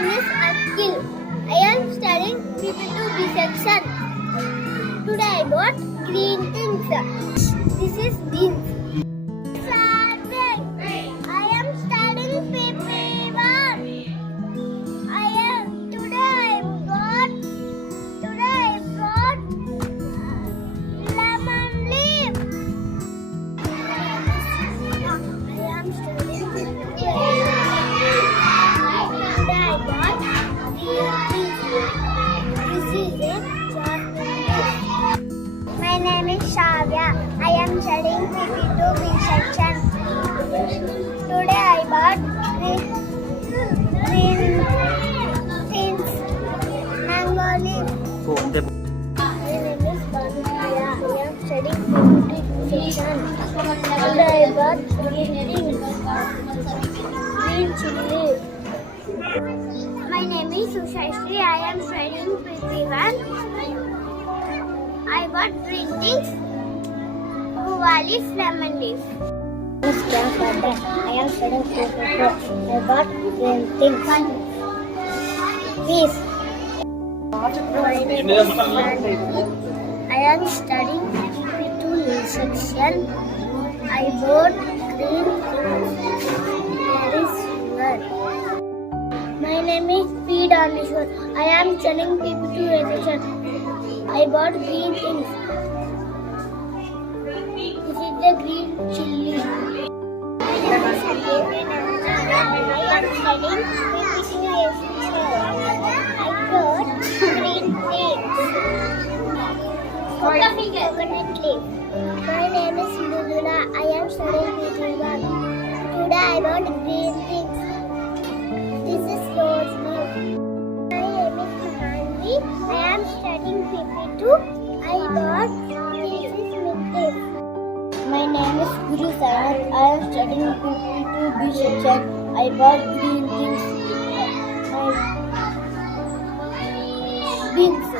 name is Akhil. I am studying PP2B section. Today I bought green things. This is beans. I am studying PP1. Today I bought lemon leaf. I am studying PP2. My name is Shavya. I am studying PP2B section. Today I bought green things, mango leaf. My name is Banaya. I am studying PP2B section. Today I bought green things, green chili. My name is Sushashri. I am studying PP1. I bought green things, guava leaf, lemon leaf. I am studying PP4. I bought green things, peas. My name is Manvi. I am studying PP2 section. I bought green things. There is sugar. My name is P. Dharmeshwar. I am studying PP2 section. I bought green things. This is the green chili. I am studying PP2 section. I bought green things. Coconut leaf. My name is Mudula. I am studying PP1. Today I bought green things. This is rose leaf. My name is Manvi. I am studying PP2. I bought this is mint. My name is Guru Sarat. I am studying PP2B section. I bought green things. Beans.